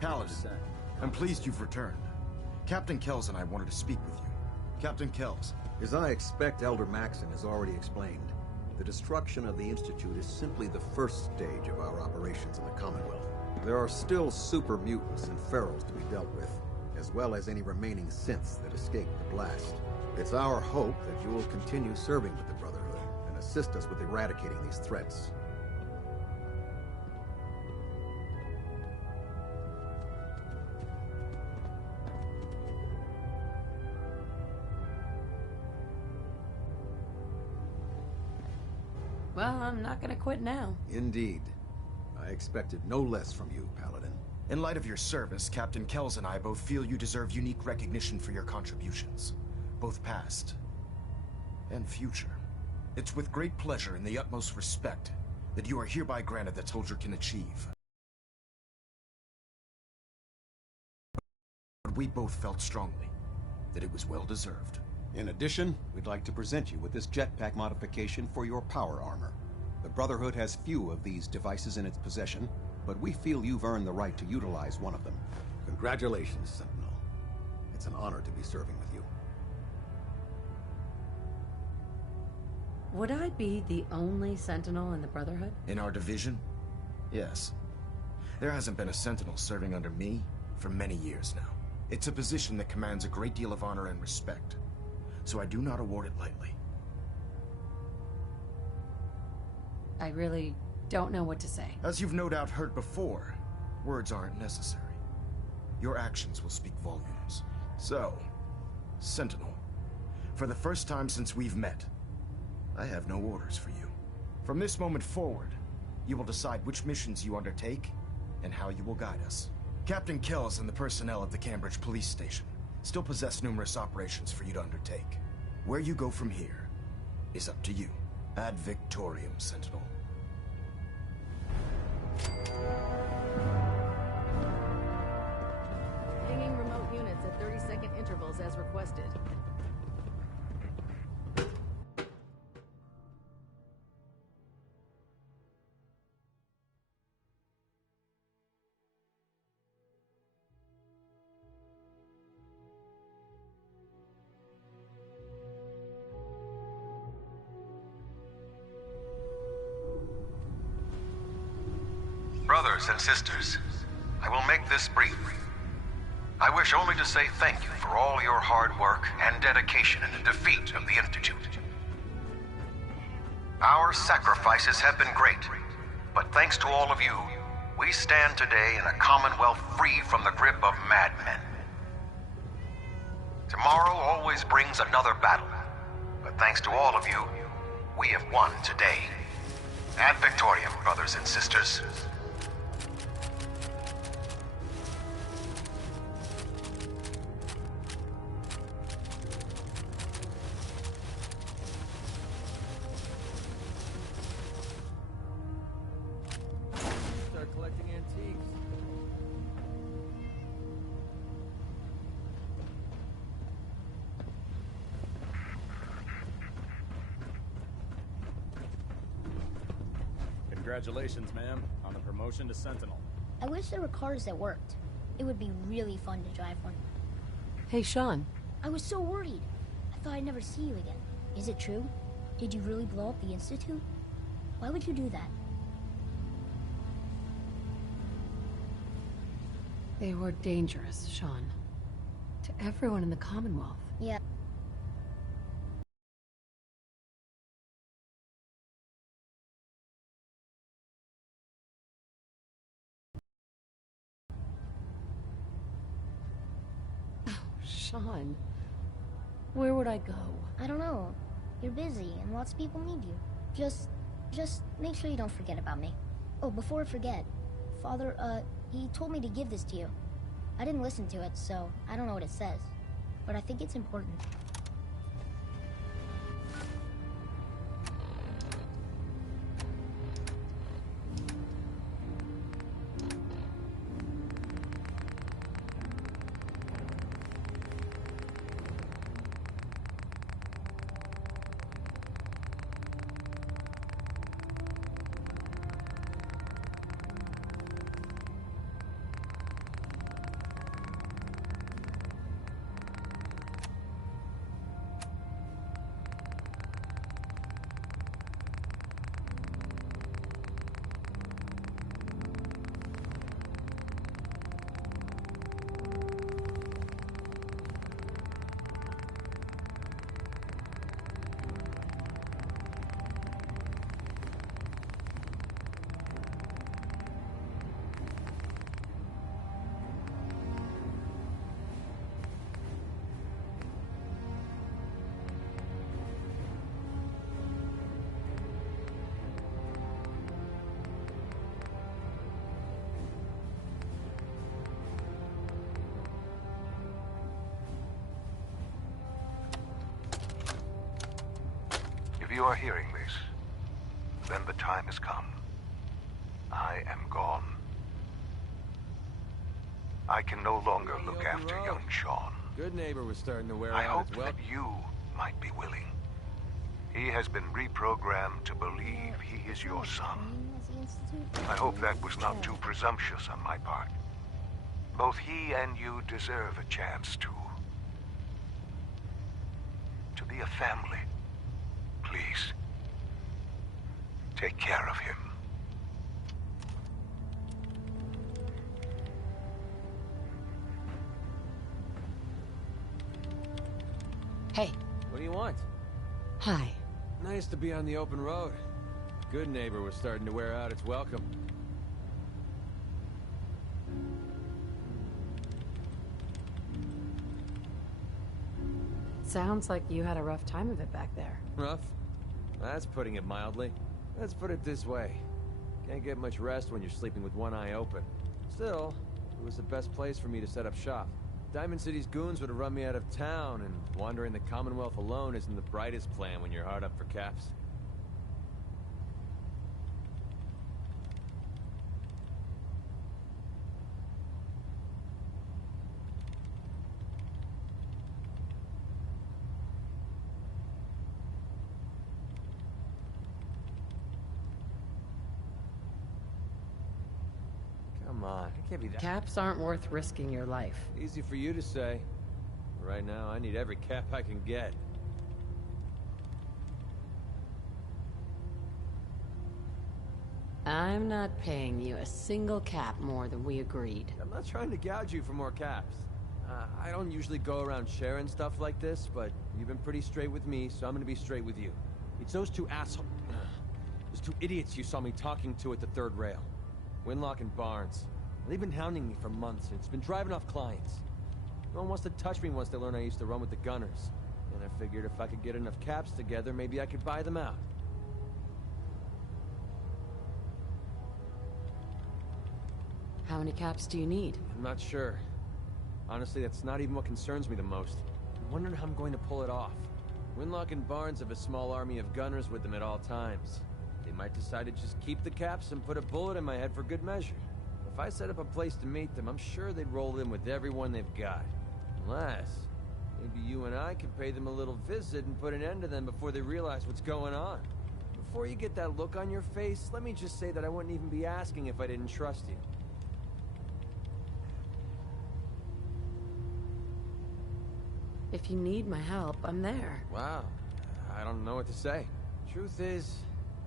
Paladin, I'm pleased you've returned. Captain Kells and I wanted to speak with you. Captain Kells. As I expect Elder Maxon has already explained, the destruction of the Institute is simply the first stage of our operations in the Commonwealth. There are still super mutants and ferals to be dealt with, as well as any remaining synths that escaped the blast. It's our hope that you will continue serving with the Brotherhood and assist us with eradicating these threats. Well, I'm not gonna quit now. Indeed. I expected no less from you, Paladin. In light of your service, Captain Kells and I both feel you deserve unique recognition for your contributions, both past and future. It's with great pleasure and the utmost respect that you are hereby granted the soldier can achieve. But we both felt strongly that it was well deserved. In addition, we'd like to present you with this jetpack modification for your power armor. The Brotherhood has few of these devices in its possession, but we feel you've earned the right to utilize one of them. Congratulations, Sentinel. It's an honor to be serving with you. Would I be the only Sentinel in the Brotherhood? In our division? Yes. There hasn't been a Sentinel serving under me for many years now. It's a position that commands a great deal of honor and respect, so I do not award it lightly. I really don't know what to say. As you've no doubt heard before, words aren't necessary. Your actions will speak volumes. So, Sentinel, for the first time since we've met, I have no orders for you. From this moment forward, you will decide which missions you undertake and how you will guide us. Captain Kells and the personnel at the Cambridge Police Station still possess numerous operations for you to undertake. Where you go from here is up to you. Ad Victoriam, Sentinel. Pinging remote units at 30-second intervals as requested. Brothers and sisters, I will make this brief. I wish only to say thank you for all your hard work and dedication in the defeat of the Institute. Our sacrifices have been great, but thanks to all of you, we stand today in a Commonwealth free from the grip of madmen. Tomorrow always brings another battle, but thanks to all of you, we have won today. Ad Victoriam, brothers and sisters. Start collecting antiques. Congratulations, ma'am, on the promotion to Sentinel. I wish there were cars that worked. It would be really fun to drive one. Hey, Sean. I was so worried. I thought I'd never see you again. Is it true? Did you really blow up the Institute? Why would you do that? They were dangerous, Sean. To everyone in the Commonwealth. Yeah. Sean, where would I go? I don't know. You're busy and lots of people need you. Just make sure you don't forget about me. Oh, before I forget, Father, he told me to give this to you. I didn't listen to it, so I don't know what it says. But I think it's important. you are hearing this, then the time has come. I am gone. I can no longer look after young Sean. Good neighbor was starting to wear I out hoped its welcome. that you might be willing. He has been reprogrammed to believe he is your son. I hope that was not too presumptuous on my part. Both he and you deserve a chance to be a family. Please, take care of him. Hey. What do you want? Hi. Nice to be on the open road. Good neighbor was starting to wear out its welcome. Sounds like you had a rough time of it back there. Rough? That's putting it mildly. Let's put it this way. Can't get much rest when you're sleeping with one eye open. Still, it was the best place for me to set up shop. Diamond City's goons would have run me out of town, and wandering the Commonwealth alone isn't the brightest plan when you're hard up for caps. Come on, it can't be that... Caps aren't worth risking your life. Easy for you to say. Right now, I need every cap I can get. I'm not paying you a single cap more than we agreed. I'm not trying to gouge you for more caps. I don't usually go around sharing stuff like this, but you've been pretty straight with me, so I'm gonna be straight with you. It's those two assholes... those two idiots you saw me talking to at the third rail. Winlock and Barnes. They've been hounding me for months, and it's been driving off clients. No one wants to touch me once they learn I used to run with the Gunners. And I figured if I could get enough caps together, maybe I could buy them out. How many caps do you need? I'm not sure. Honestly, that's not even what concerns me the most. I'm wondering how I'm going to pull it off. Winlock and Barnes have a small army of gunners with them at all times. They might decide to just keep the caps and put a bullet in my head for good measure. If I set up a place to meet them, I'm sure they'd roll in with everyone they've got. Unless, maybe you and I could pay them a little visit and put an end to them before they realize what's going on. Before you get that look on your face, let me just say that I wouldn't even be asking if I didn't trust you. If you need my help, I'm there. Wow. I don't know what to say. Truth is,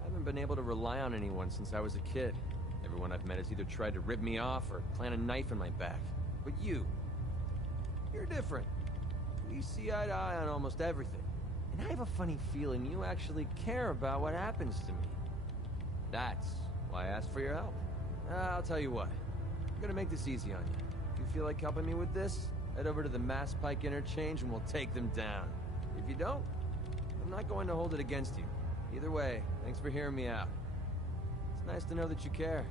I haven't been able to rely on anyone since I was a kid. Everyone I've met has either tried to rip me off or plant a knife in my back. But you're different. We see eye to eye on almost everything. And I have a funny feeling you actually care about what happens to me. That's why I asked for your help. I'll tell you what. I'm gonna make this easy on you. If you feel like helping me with this, head over to the Mass Pike interchange and we'll take them down. If you don't, I'm not going to hold it against you. Either way, thanks for hearing me out. It's nice to know that you care.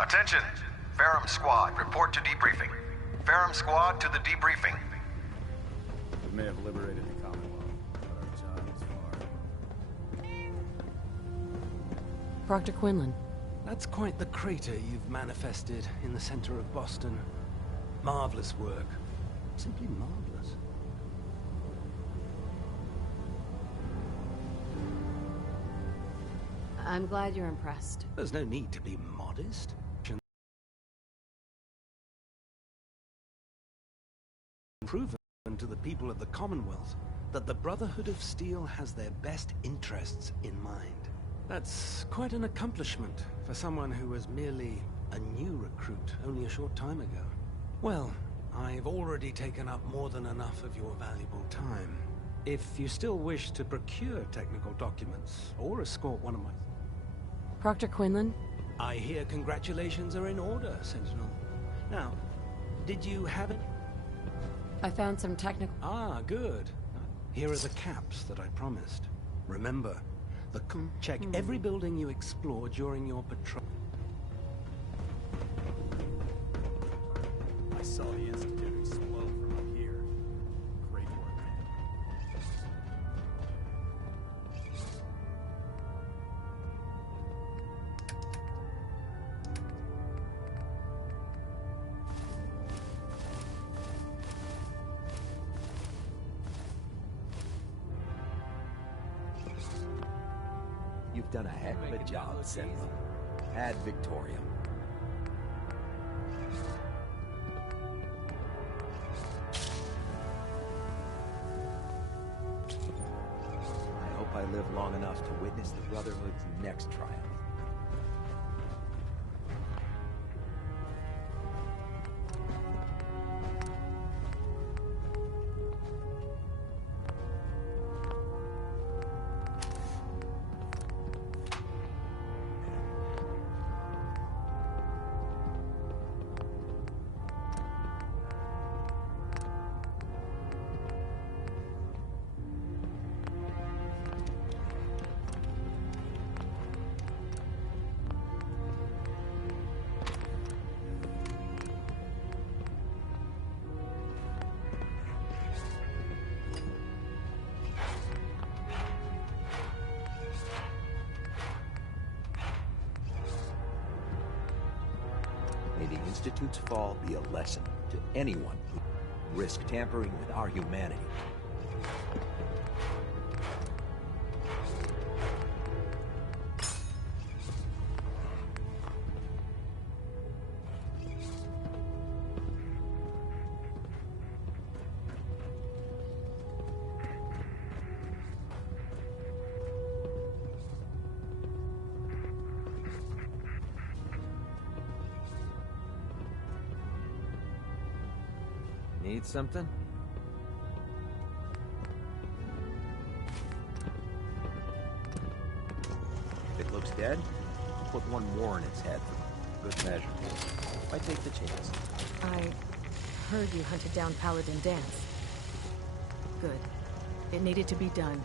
Attention! Ferrum Squad, report to debriefing. Ferrum Squad to the debriefing. We may have liberated the Commonwealth, but our job is far. Proctor Quinlan. That's quite the crater you've manifested in the center of Boston. Marvelous work. Simply marvelous. I'm glad you're impressed. There's no need to be modest. Proven to the people of the Commonwealth that the Brotherhood of Steel has their best interests in mind. That's quite an accomplishment for someone who was merely a new recruit only a short time ago. Well, I've already taken up more than enough of your valuable time. If you still wish to procure technical documents or escort one of my... Proctor Quinlan? I hear congratulations are in order, Sentinel. Now, did you have it? I found some technical... Ah, good. Here are the caps that I promised. Remember, check every building you explore during your patrol. I saw the Institute explode from up here. Great work. You've done a heck of a job, Sentinel. Ad Victoriam. I hope I live long enough to witness the Brotherhood's next triumph. May the Institute's fall be a lesson to anyone who risk tampering with our humanity. Need something? If it looks dead, put one more in its head for good measure. Why take the chance? I heard you hunted down Paladin Dance. Good. It needed to be done.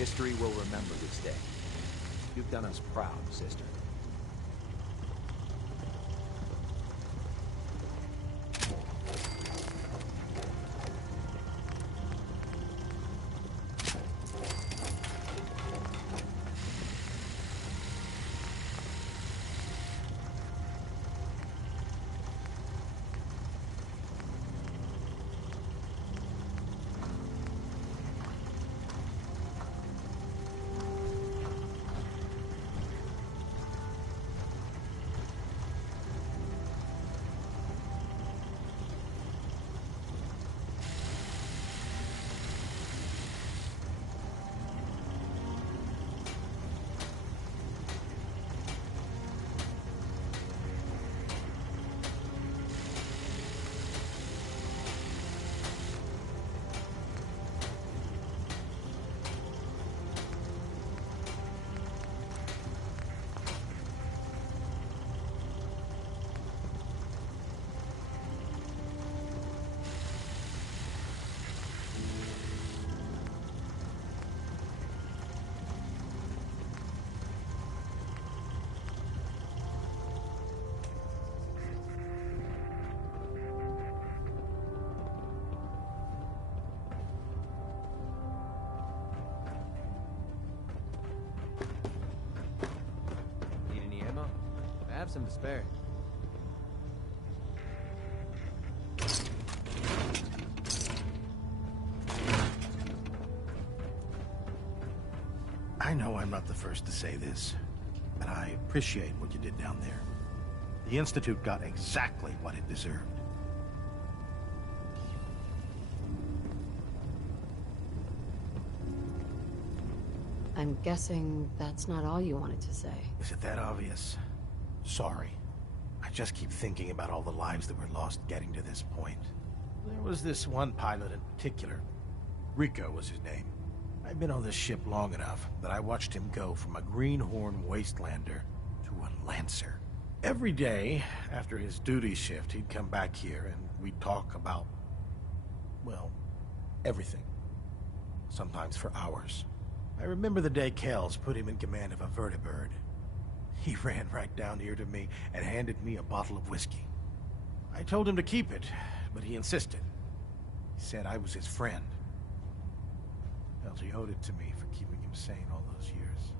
History will remember this day. You've done us proud, sister. Need any ammo? I have some to spare. I know I'm not the first to say this, but I appreciate what you did down there. The Institute got exactly what it deserved. I'm guessing that's not all you wanted to say. Is it that obvious? Sorry. I just keep thinking about all the lives that were lost getting to this point. There was this one pilot in particular. Rico was his name. I'd been on this ship long enough that I watched him go from a greenhorn wastelander to a Lancer. Every day, after his duty shift, he'd come back here and we'd talk about, well, everything. Sometimes for hours. I remember the day Kells put him in command of a vertibird. He ran right down here to me and handed me a bottle of whiskey. I told him to keep it, but he insisted. He said I was his friend. Felt he owed it to me for keeping him sane all those years.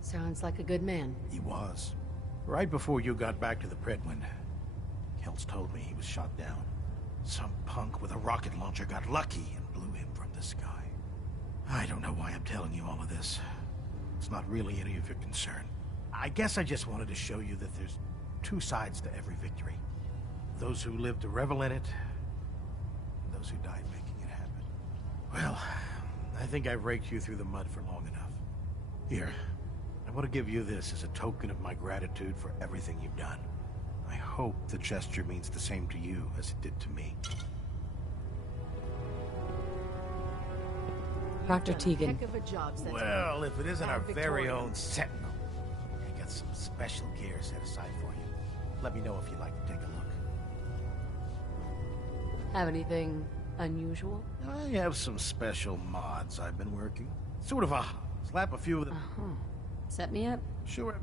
Sounds like a good man. He was. Right before you got back to the Predwind, Kells told me he was shot down. Some punk with a rocket launcher got lucky and blew him from the sky. I don't know why I'm telling you all of this. It's not really any of your concern. I guess I just wanted to show you that there's two sides to every victory. Those who live to revel in it, and those who died making it happen. Well, I think I've raked you through the mud for long enough. Here, I want to give you this as a token of my gratitude for everything you've done. I hope the gesture means the same to you as it did to me. Dr. Tegan. Heck of a job, Sentinel. Well, if it isn't our very Victoria. own Sentinel, I got some special gear set aside for you. Let me know if you'd like to take a look. Have anything unusual? I have some special mods I've been working. Sort of a slap a few of them. Uh-huh. Set me up? Sure.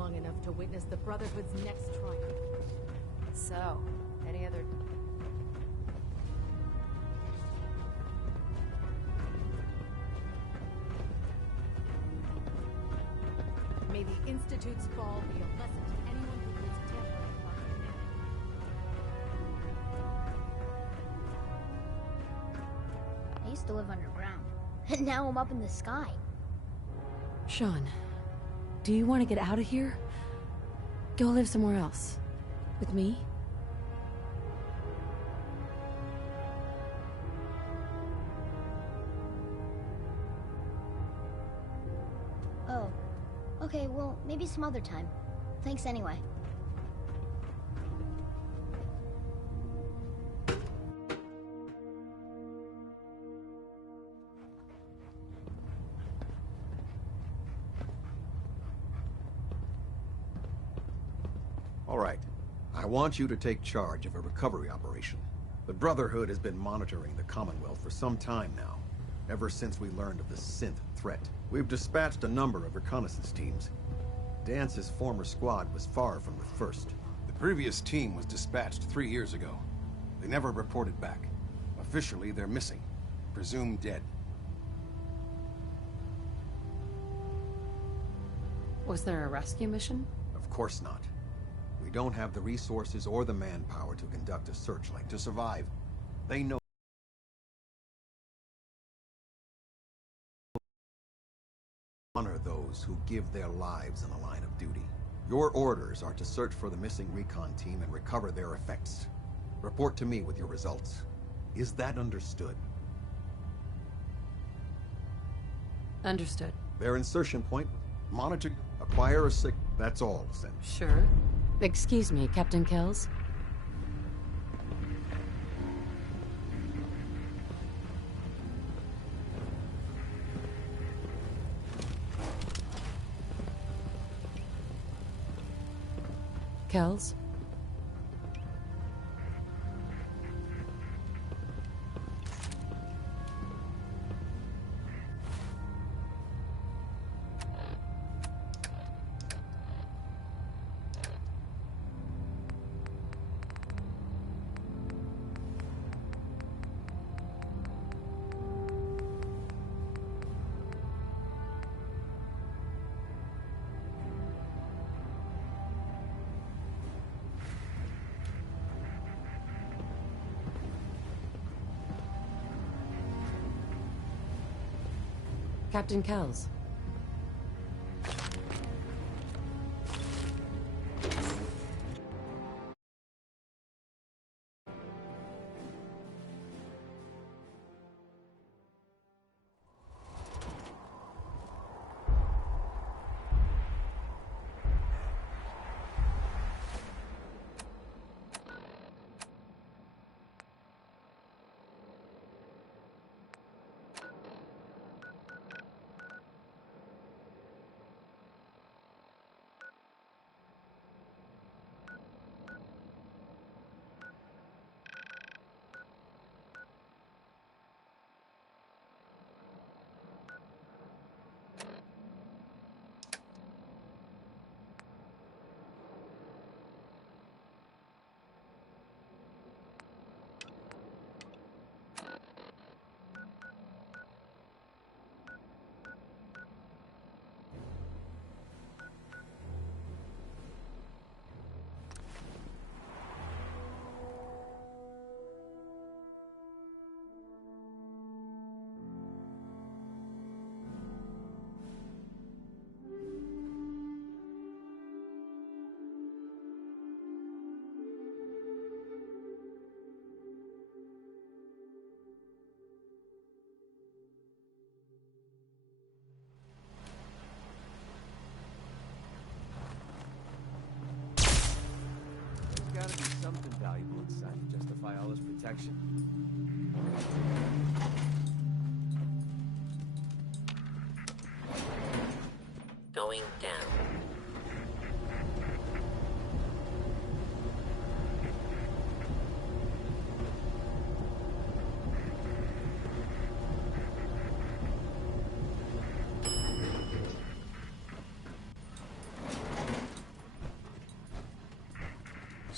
long enough to witness the Brotherhood's next triumph. So, any other... May the Institute's fall be a lesson to anyone who puts tampering on humanity. I used to live underground, and now I'm up in the sky. Sean, do you want to get out of here? Go live somewhere else. With me? Oh. Okay, well, maybe some other time. Thanks anyway. All right. I want you to take charge of a recovery operation. The Brotherhood has been monitoring the Commonwealth for some time now, ever since we learned of the synth threat. We've dispatched a number of reconnaissance teams. Dance's former squad was far from the first. The previous team was dispatched 3 years ago. They never reported back. Officially, they're missing. Presumed dead. Was there a rescue mission? Of course not. We don't have the resources or the manpower to conduct a search like to survive. They know honor those who give their lives in the line of duty. Your orders are to search for the missing recon team and recover their effects. Report to me with your results. Is that understood? Understood. Their insertion point, monitor, acquire a sick. That's all, Sen. Sure. Excuse me, Captain Kells? Kells? Captain Kells. Gotta be something valuable inside to justify all this protection. Going down.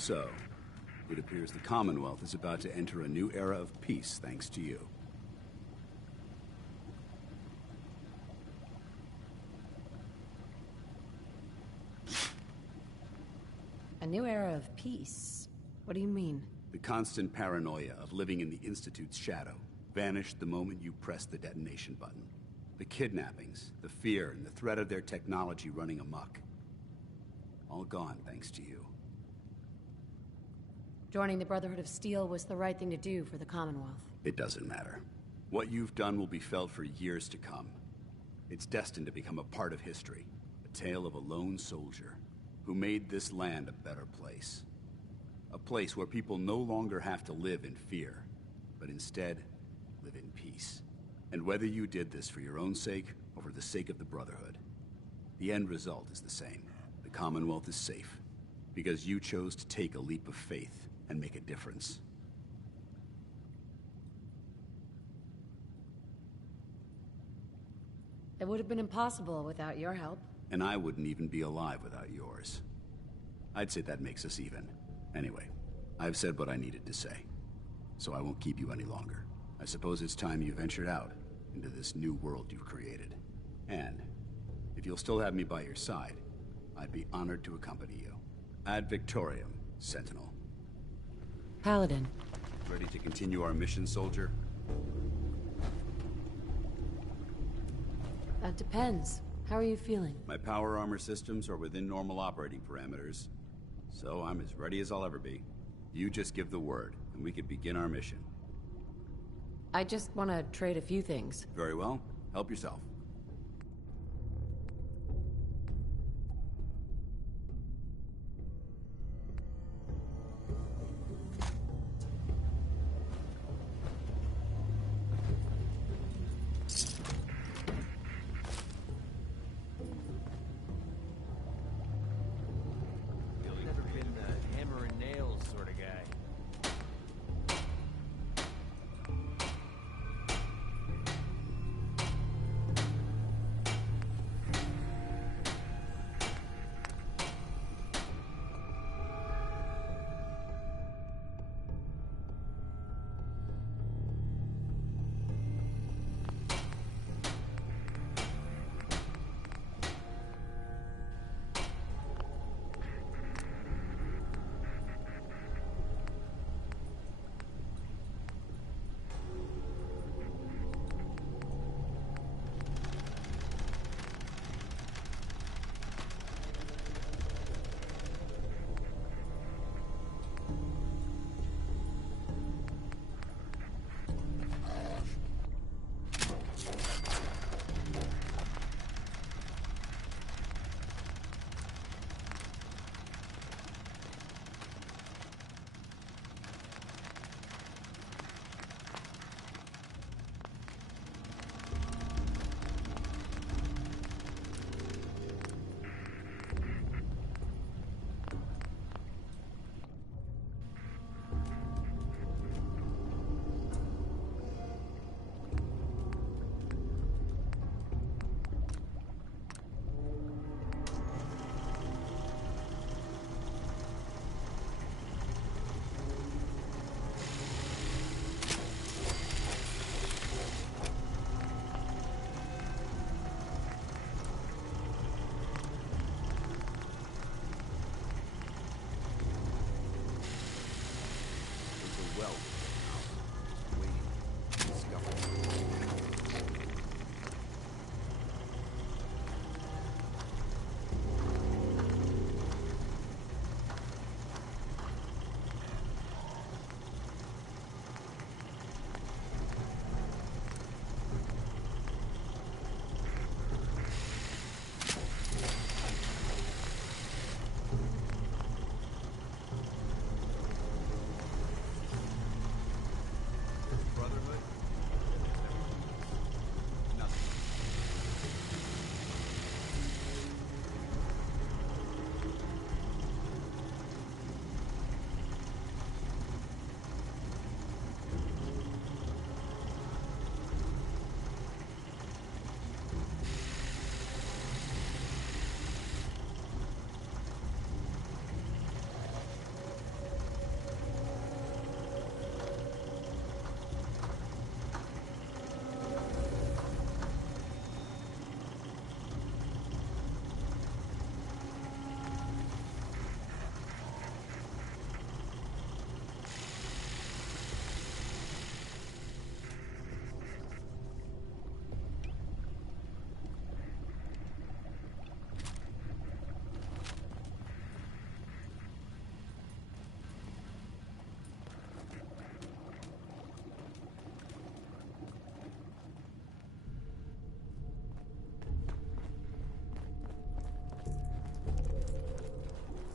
So, it appears the Commonwealth is about to enter a new era of peace thanks to you. A new era of peace? What do you mean? The constant paranoia of living in the Institute's shadow vanished the moment you pressed the detonation button. The kidnappings, the fear, and the threat of their technology running amok. All gone thanks to you. Joining the Brotherhood of Steel was the right thing to do for the Commonwealth. It doesn't matter. What you've done will be felt for years to come. It's destined to become a part of history. A tale of a lone soldier who made this land a better place. A place where people no longer have to live in fear, but instead live in peace. And whether you did this for your own sake or for the sake of the Brotherhood, the end result is the same. The Commonwealth is safe, because you chose to take a leap of faith and make a difference. It would have been impossible without your help. And I wouldn't even be alive without yours. I'd say that makes us even. Anyway, I've said what I needed to say, so I won't keep you any longer. I suppose it's time you ventured out into this new world you've created. And if you'll still have me by your side, I'd be honored to accompany you. Ad Victoriam, Sentinel. Paladin. Ready to continue our mission, soldier? That depends. How are you feeling? My power armor systems are within normal operating parameters, so I'm as ready as I'll ever be. You just give the word, and we can begin our mission. I just want to trade a few things. Very well. Help yourself.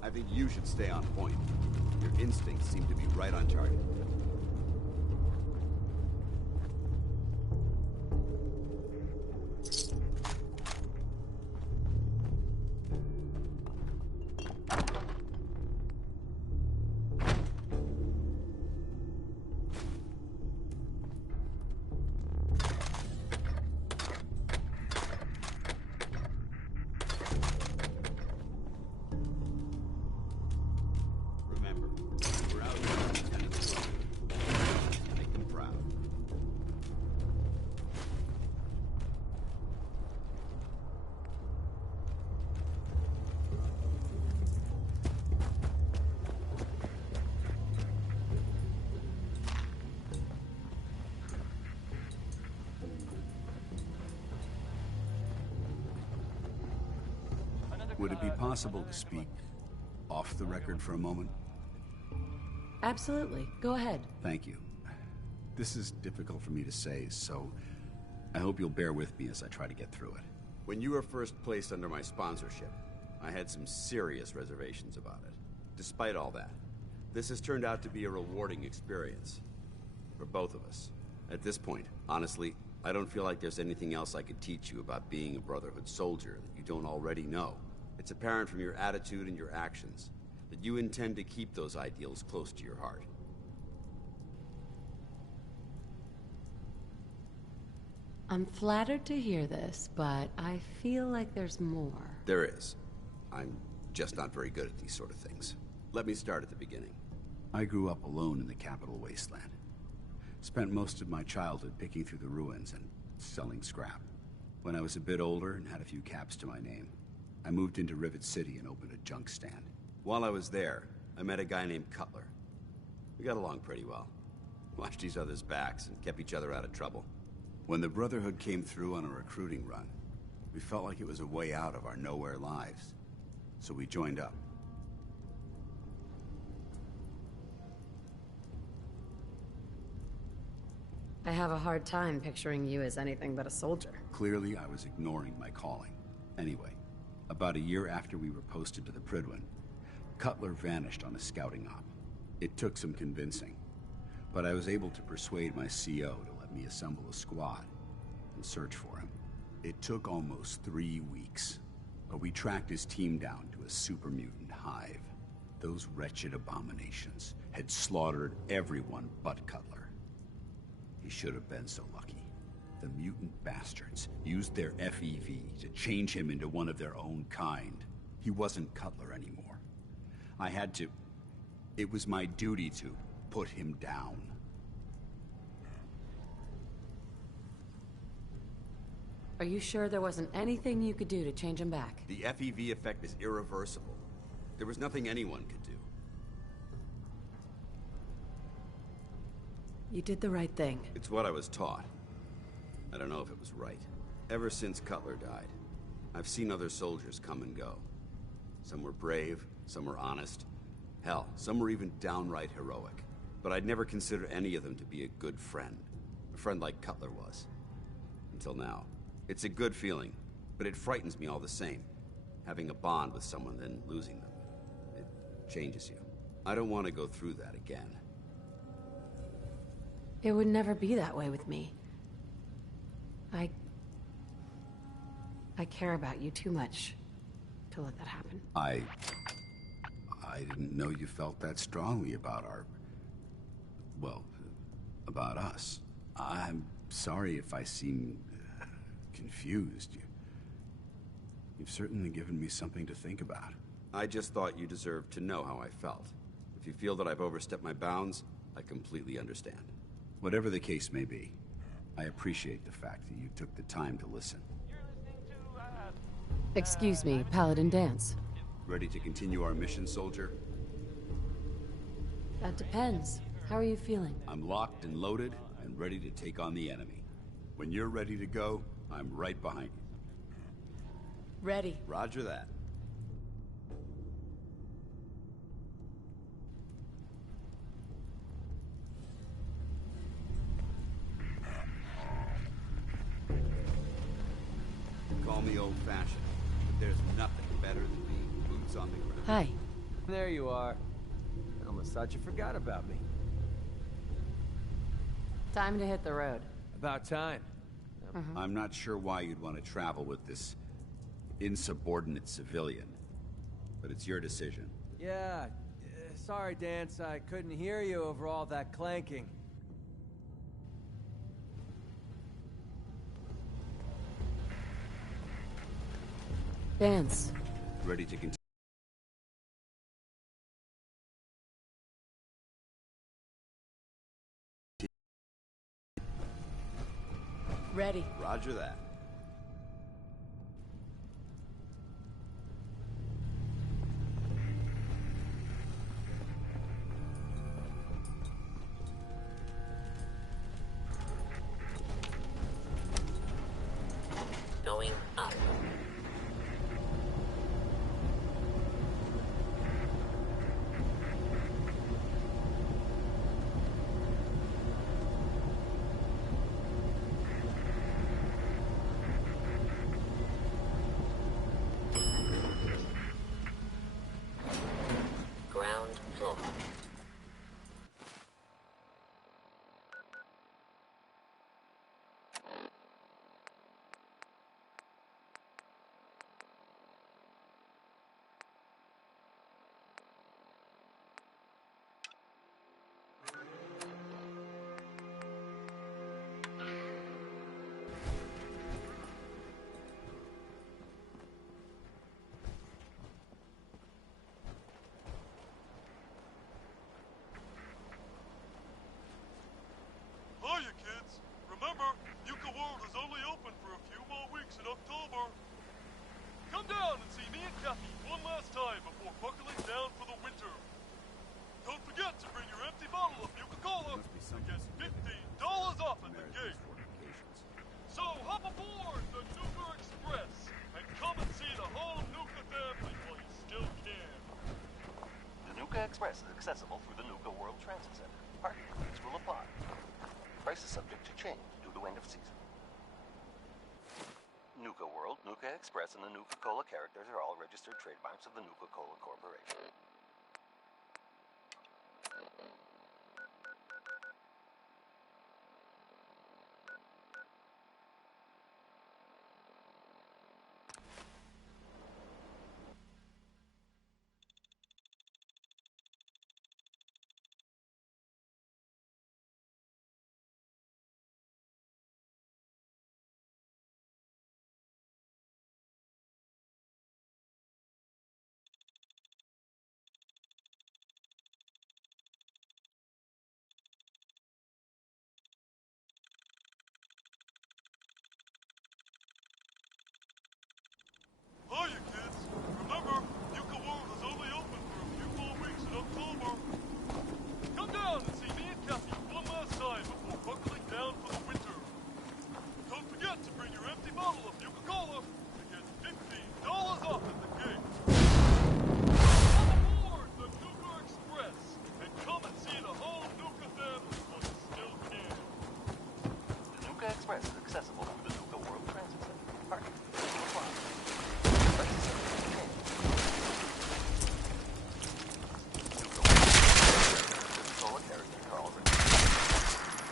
I think you should stay on point. Your instincts seem to be right on target. Remember, we're out here to defend the Brotherhood. Make them proud. Would it be possible to speak off the record for a moment? Absolutely. Go ahead. Thank you. This is difficult for me to say, so I hope you'll bear with me as I try to get through it. When you were first placed under my sponsorship, I had some serious reservations about it. Despite all that, this has turned out to be a rewarding experience. For both of us. At this point, honestly, I don't feel like there's anything else I could teach you about being a Brotherhood soldier that you don't already know. It's apparent from your attitude and your actions that you intend to keep those ideals close to your heart. I'm flattered to hear this, but I feel like there's more. There is. I'm just not very good at these sort of things. Let me start at the beginning. I grew up alone in the capital wasteland. Spent most of my childhood picking through the ruins and selling scrap. When I was a bit older and had a few caps to my name, I moved into Rivet City and opened a junk stand. While I was there, I met a guy named Cutler. We got along pretty well. Watched each other's backs and kept each other out of trouble. When the Brotherhood came through on a recruiting run, we felt like it was a way out of our nowhere lives. So we joined up. I have a hard time picturing you as anything but a soldier. Clearly, I was ignoring my calling. Anyway, about a year after we were posted to the Prydwen, Cutler vanished on a scouting op. It took some convincing, but I was able to persuade my CO to let me assemble a squad and search for him. It took almost 3 weeks, but we tracked his team down to a super mutant hive. Those wretched abominations had slaughtered everyone but Cutler. He should have been so lucky. The mutant bastards used their FEV to change him into one of their own kind. He wasn't Cutler anymore. I had to... It was my duty to put him down. Are you sure there wasn't anything you could do to change him back? The FEV effect is irreversible. There was nothing anyone could do. You did the right thing. It's what I was taught. I don't know if it was right. Ever since Cutler died, I've seen other soldiers come and go. Some were brave, some were honest. Hell, some were even downright heroic. But I'd never considered any of them to be a good friend. A friend like Cutler was. Until now. It's a good feeling, but it frightens me all the same. Having a bond with someone, then losing them. It changes you. I don't want to go through that again. It would never be that way with me. I care about you too much to let that happen. I didn't know you felt that strongly about about us. I'm sorry if I seem confused. You've certainly given me something to think about. I just thought you deserved to know how I felt. If you feel that I've overstepped my bounds, I completely understand. Whatever the case may be, I appreciate the fact that you took the time to listen. Excuse me, Paladin Dance. Ready to continue our mission, soldier? That depends. How are you feeling? I'm locked and loaded and ready to take on the enemy. When you're ready to go, I'm right behind you. Ready. Roger that. Call me old-fashioned, but there's nothing better than being boots on the ground. Hi. There you are. I almost thought you forgot about me. Time to hit the road. About time. I'm not sure why you'd want to travel with this insubordinate civilian, but it's your decision. Yeah, sorry, Dance. I couldn't hear you over all that clanking. Dance. Ready to continue? Ready. Roger that. Going up. Ground floor. Hiya, kids. Remember, Nuka World is only open for a few more weeks in October. Come down and see me and Kathy one last time before buckling down for the winter. Don't forget to bring your empty bottle of Nuka-Cola and get $15 off at the gate. So hop aboard the Nuka Express and come and see the whole Nuka family while you still can. The Nuka Express is accessible through the Nuka World Transit Center. Parking fees will apply. Price is subject to change due to end of season. Nuka World, Nuka Express, and the Nuka-Cola characters are all registered trademarks of the Nuka-Cola Corporation. Hiya, kids. Remember, Nuka World is only open for a few more weeks in October. Come down and see me and Kathy one last time before buckling down for the winter. Don't forget to bring your empty bottle of Nuka-Cola and get $15 off at the gate. Come aboard the Nuka Express and come and see the whole Nuka family while you still can. The Nuka Express is accessible through the Nuka World Transit Center. Parking fees will apply. Price is subject to change. Nuka World, Nuka-Cola characters are all registered.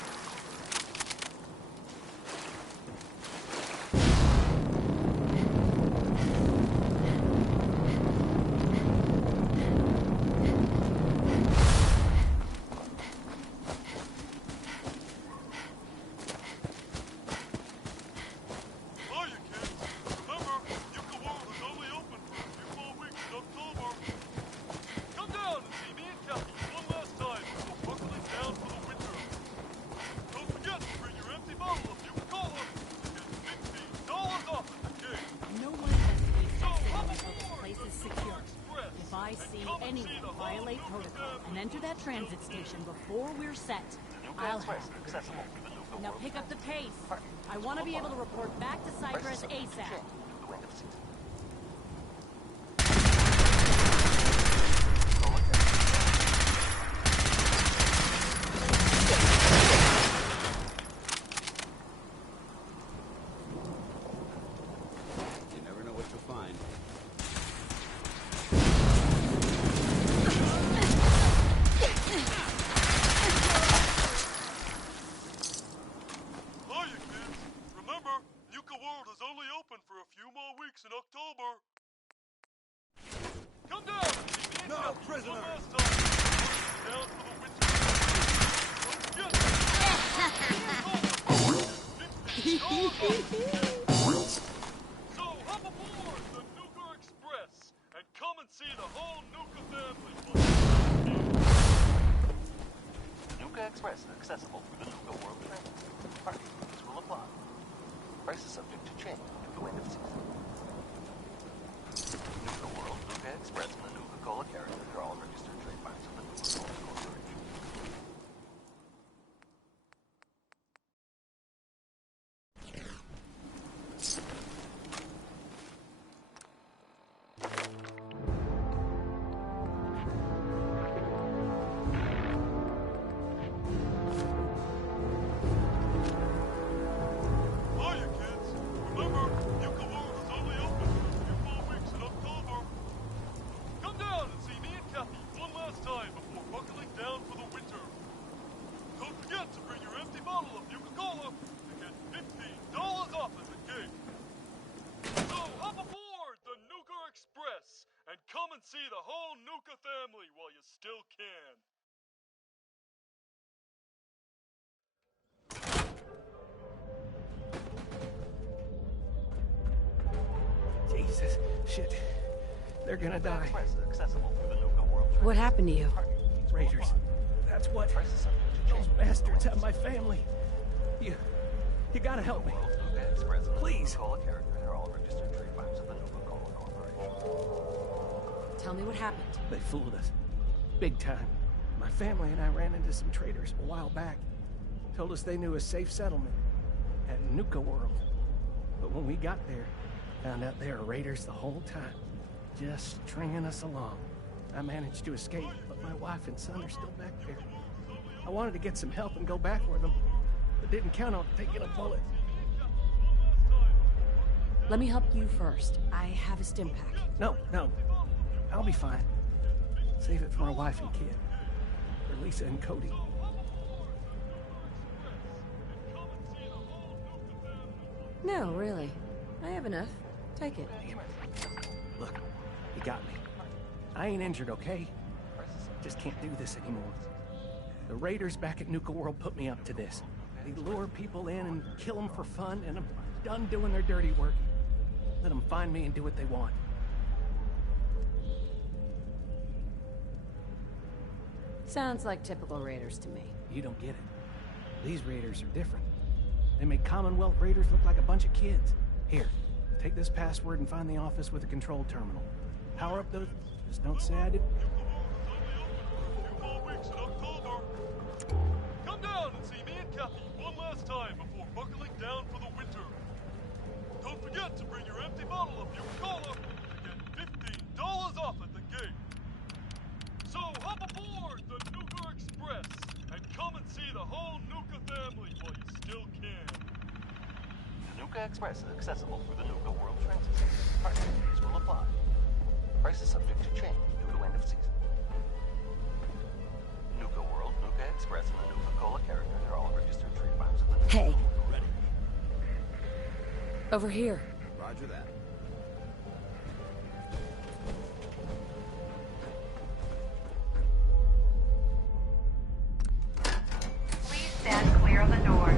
Hiya, kids. Remember, Nuka World is only open for a few more weeks in October. Come down and see me and Kathy one last time before buckling down for the winter. Don't forget to bring your empty bottle of Nuka-Cola and get $15 off at the gate. No one investigates So that hop signal until the aboard place the is Nuka secure. Express If I and see come and see anyone the whole violate Nuka protocol family and enter that transit station before we're set, The Nuka I'll Express have is it. accessible through the Nuka Now World pick up the Transit pace. Center. Parking I fees want to will be able to apply. report back to Price is Cypress subject to ASAP. change due to end of season. Cola You never know what you'll find. So hop aboard the Nuka Express and come and see the whole Nuka family. The Nuka Express is accessible through the Nuka World Transit System. Parking fees will apply. Price is subject to change due to end of season. Nuka World, Nuka Express, and the Nuka-Cola characters are all registered trademarks of the Nuka-Cola Corporation. Hiya, kids. Remember, Nuka World is only open for a few more weeks in October. Come down and see me and Kathy one last time before buckling down for the winter. Don't forget to bring your empty bottle of Nuka-Cola and get $15 off at the gate. So hop aboard the Nuka Express and come and see the whole Nuka family while you still can. Jesus, shit. They're gonna die. Express is accessible through the Nuka World Transit What happened to you? Raiders. That's what. Price is subject to Those change. bastards have my family. You gotta help me. Nuka Express and the Please. Nuka-Cola characters are all registered trademarks of the Nuka-Cola Corporation. Tell me what happened. They fooled us. Big time. My family and I ran into some traders a while back. Told us they knew a safe settlement at Nuka World. But when we got there, found out they were raiders the whole time. Just stringing us along. I managed to escape, but my wife and son are still back there. I wanted to get some help and go back for them, but didn't count on taking a bullet. Let me help you first. I have a stim pack. No. I'll be fine. Save it for my wife and kid. For Lisa and Cody. No, really. I have enough. Take it. Damn it. Look, you got me. I ain't injured, okay? Just can't do this anymore. The raiders back at Nuka World put me up to this. They lure people in and kill them for fun, and I'm done doing their dirty work. Let them find me and do what they want. Sounds like typical raiders to me. You don't get it. These raiders are different. They make Commonwealth raiders look like a bunch of kids. Here, take this password and find the office with a control terminal. Power up those... Just don't say I did... Come down and see me and Kathy one last time before buckling down for the winter. Don't forget to bring your empty bottle of Nuka-Cola and get $15 off at the gate. So hop aboard the Nuka Express and come and see the whole Nuka family while you still can. The Nuka Express is accessible through the Nuka World Transit System. Parking fees will apply. Price is subject to change due to end of season. Nuka World, Nuka Express, and the Nuka-Cola characters are all registered trademarks of the Nuka. Hey. Ready. Over here. Roger that. Please stand clear of the door.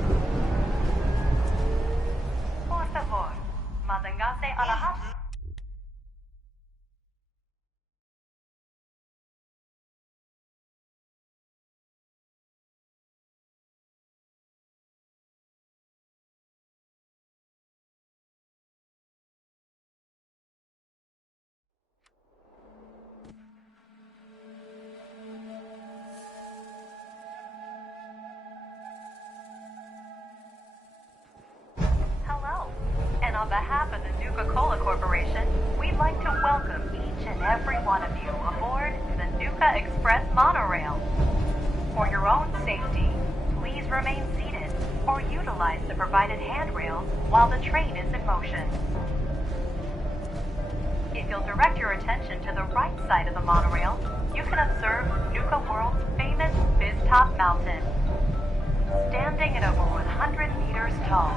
Por favor, manténgase alejados. Hello, and on behalf of the Nuka-Cola Corporation, we'd like to welcome each and every one of you aboard the Nuka Express monorail. For your own safety, please remain seated or utilize the provided handrails while the train is in motion. If you'll direct your attention to the right side of the monorail, you can observe Nuka World's famous Fizz-Top Mountain. Standing at over 100 meters tall,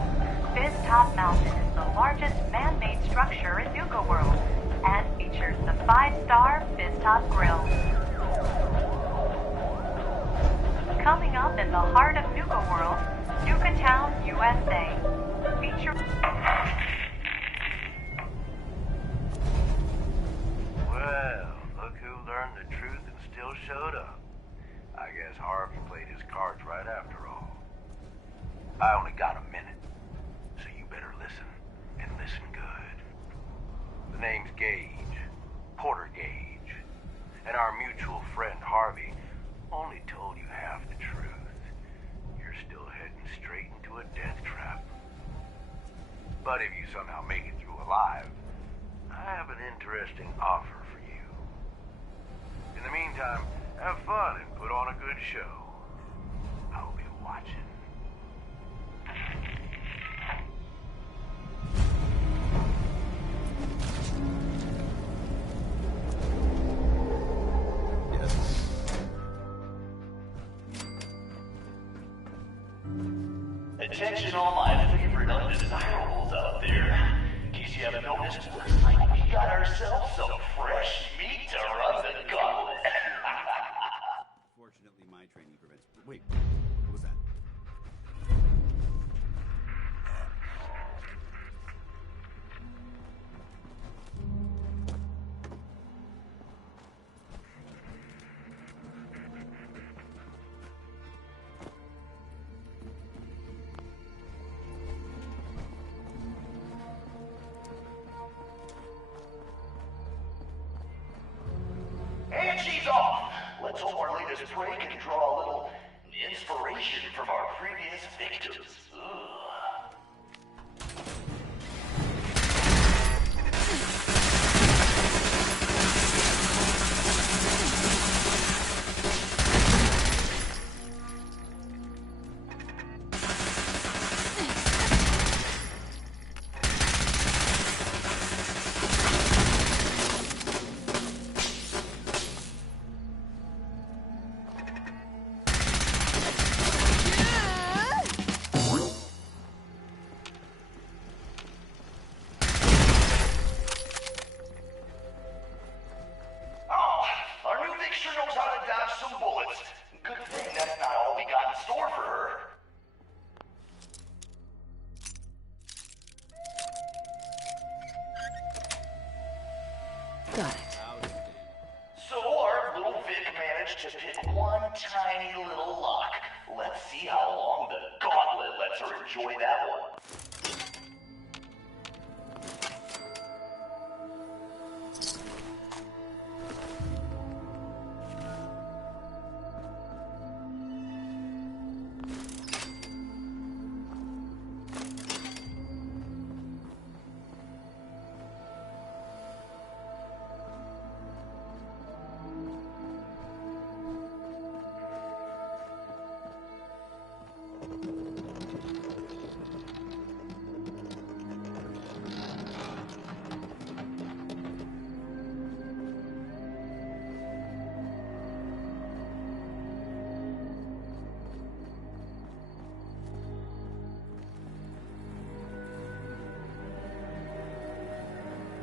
Fizz-Top Mountain is the largest man-made structure in Nuka World and features the 5-star Fizz-Top Grill. Coming up in the heart of Nuka World, Nuka Town, USA. Be feature... Well, look who learned the truth and still showed up. I guess Harvey played his cards right after all. I only got a minute, so you better listen, and listen good. The name's Gage, Porter Gage, and our mutual friend Harvey only told you half the truth. You're still heading straight into a death trap. But if you somehow make it through alive, I have an interesting offer for you. In the meantime, have fun and put on a good show. I'll be watching. Attention all my favorite undesirables out there. In case you haven't noticed, looks like we got ourselves some fresh meat to run the gauntlet. Fortunately, my training prevents... Wait, what was that? And she's off! Let's hope our latest prey can draw a little inspiration from our previous victims. Ugh. Oh, our new Vic sure knows how to dodge some bullets. Good thing that's not all we got in store for her. Got it. So our little Vic managed to pick one tiny little lock. Let's see how long the gauntlet lets her enjoy that one.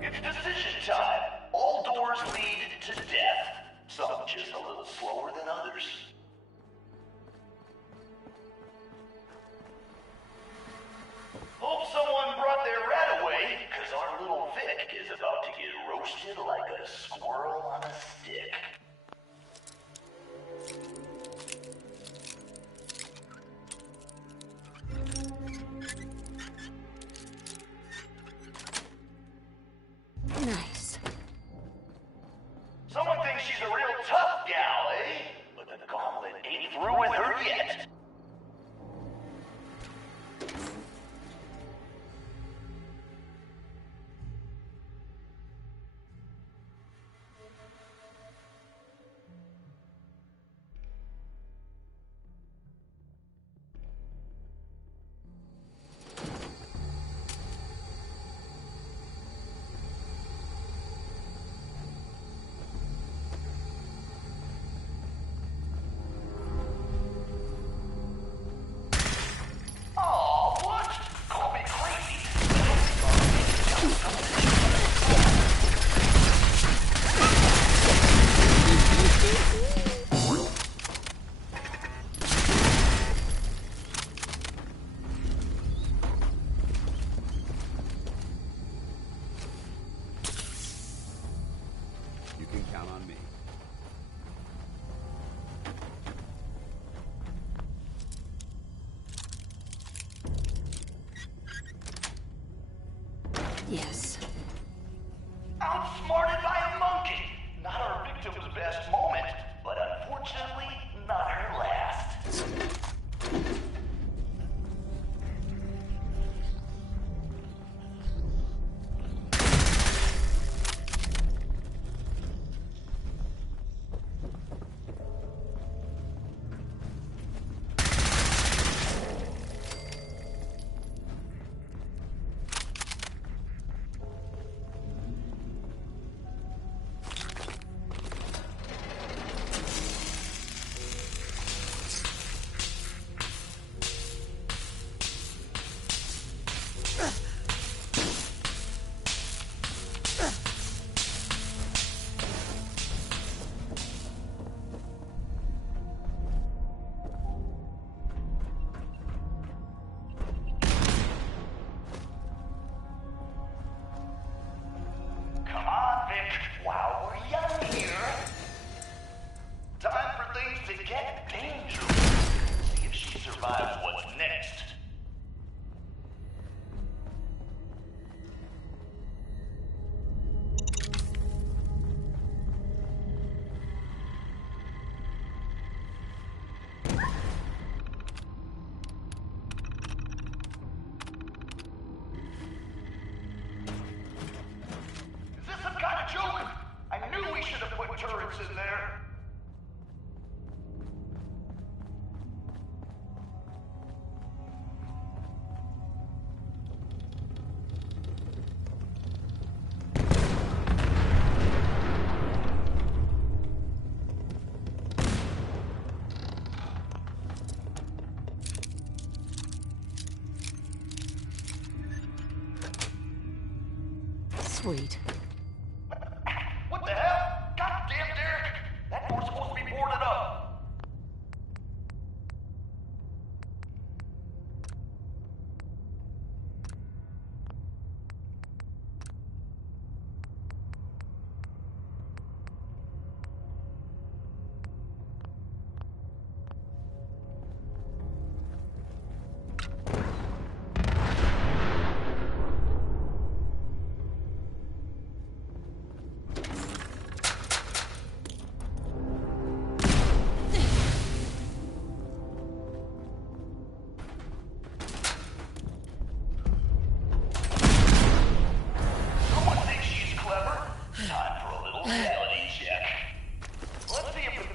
It's decision time. All doors lead to death. Some just a little slower than others. Hope someone brought their rat away, because our little Vic is about to get roasted like a squirrel on a stick. Nice. Someone thinks she's a real tough gal, eh? But the gauntlet ain't through with her yet. count on me. Yes. Outsmarted by a monkey! Not our victim's best moment, but unfortunately, not her last. Come on, Vic, while we're young here. Time for things to get dangerous. See if she survives what's next. Is this some kind of joke? I knew we should have put turrets in there. Sweet.